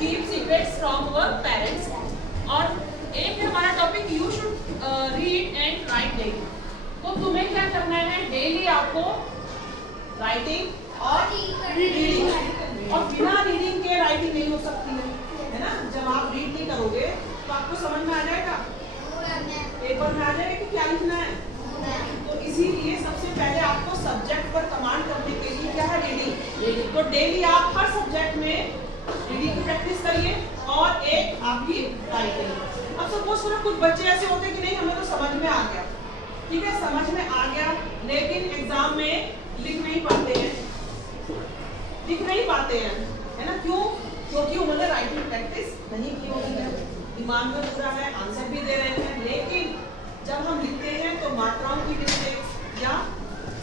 Keep secrets from our parents. और एक है हमारा topic you should read and right daily. तो तुम्हें क्या करना है, डेली आपको राइटिंग और रीडिंग, और बिना रीडिंग के राइटिंग नहीं हो सकती है ना। जब आप रीड नहीं करोगे तो आपको समझ में आ जाएगा, पेपर में आ जाएगा कि क्या लिखना है। तो इसीलिए सबसे पहले आपको सब्जेक्ट पर कमांड करने के लिए क्या है, रीडिंग। तो डेली आप हर सब्जेक्ट में रीडिंग की प्रैक्टिस करिए और एक आपकी राइटिंग। अब सपोज करो कुछ बच्चे ऐसे होते हैं कि नहीं हमें तो समझ में आ गया, ठीक है समझ में आ गया, लेकिन एग्जाम में लिख नहीं पाते हैं, है ना। क्यों? क्योंकि उन्होंने राइटिंग प्रैक्टिस नहीं की होती है, दिमाग में पूरा है, आंसर भी दे रहे हैं, लेकिन जब हम लिखते हैं तो मात्राओं की मिस्टेक्स या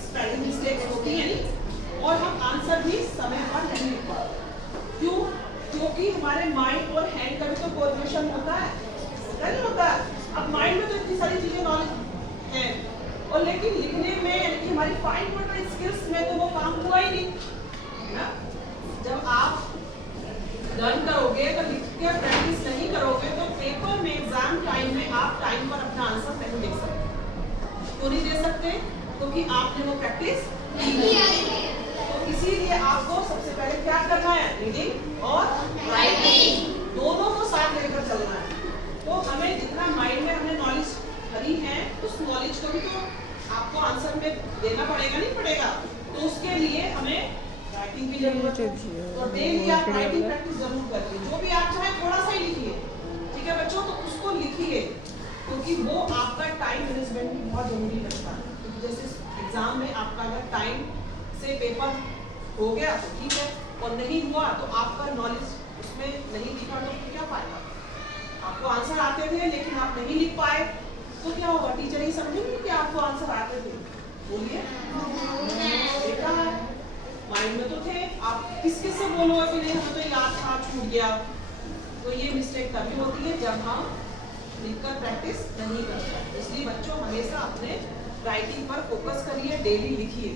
स्पेलिंग मिस्टेक्स होती है नहीं, और हम आंसर भी समय पर नहीं लिख पाते। क्यों? क्योंकि हमारे माइंड और हैंड का भी तो कोऑर्डिनेशन होता है, नहीं होता है। अब माइंड में तो इतनी सारी चीजें नॉलेज है, और लेकिन लिखने में यानी हमारी फाइन मोटर स्किल्स में तो वो काम हुआ ही नहीं ना। जब आप लर्न करोगे तो लिख के प्रैक्टिस नहीं करोगे तो पेपर में एग्जाम टाइम में आप टाइम पर अपना आंसर नहीं दे सकते। क्यों नहीं दे सकते? क्योंकि आपने वो प्रैक्टिस नहीं की। तो इसीलिए आपको सबसे पहले क्या करना है, रीडिंग और राइटिंग दोनों को साथ लेकर चलना है। तो हमें जितना माइंड में हमने नॉलेज भरी है उस नॉलेज को भी तो आपको आंसर में देना पड़ेगा, नहीं पड़ेगा। तो उसके लिए हमें राइटिंग की जरूरत है। तो डेली आप राइटिंग प्रैक्टिस जरूर करिए, जो भी आप चाहे थोड़ा सा ही लिखिए, ठीक है बच्चों। तो उसको लिखिए क्योंकि वो आपका टाइम मैनेजमेंट भी बहुत जरूरी लगता है। क्योंकि जैसे एग्जाम में आपका अगर टाइम से पेपर हो गया तो ठीक है, और नहीं हुआ तो आपका नॉलेज उसमें नहीं लिखा तो क्या फायदा। आपको आंसर आते थे लेकिन आप नहीं लिख पाए तो क्या होगा, टीचर ही समझेंगे कि आपको आंसर आते थे। बोलिए, देखा है माइंड में तो थे, आप किस किस से बोलोगे कि नहीं हमें तो याद था छूट गया। तो ये मिस्टेक तभी होती है जब हम लिखकर प्रैक्टिस नहीं करते। इसलिए बच्चों हमेशा अपने राइटिंग पर फोकस करिए, डेली लिखिए।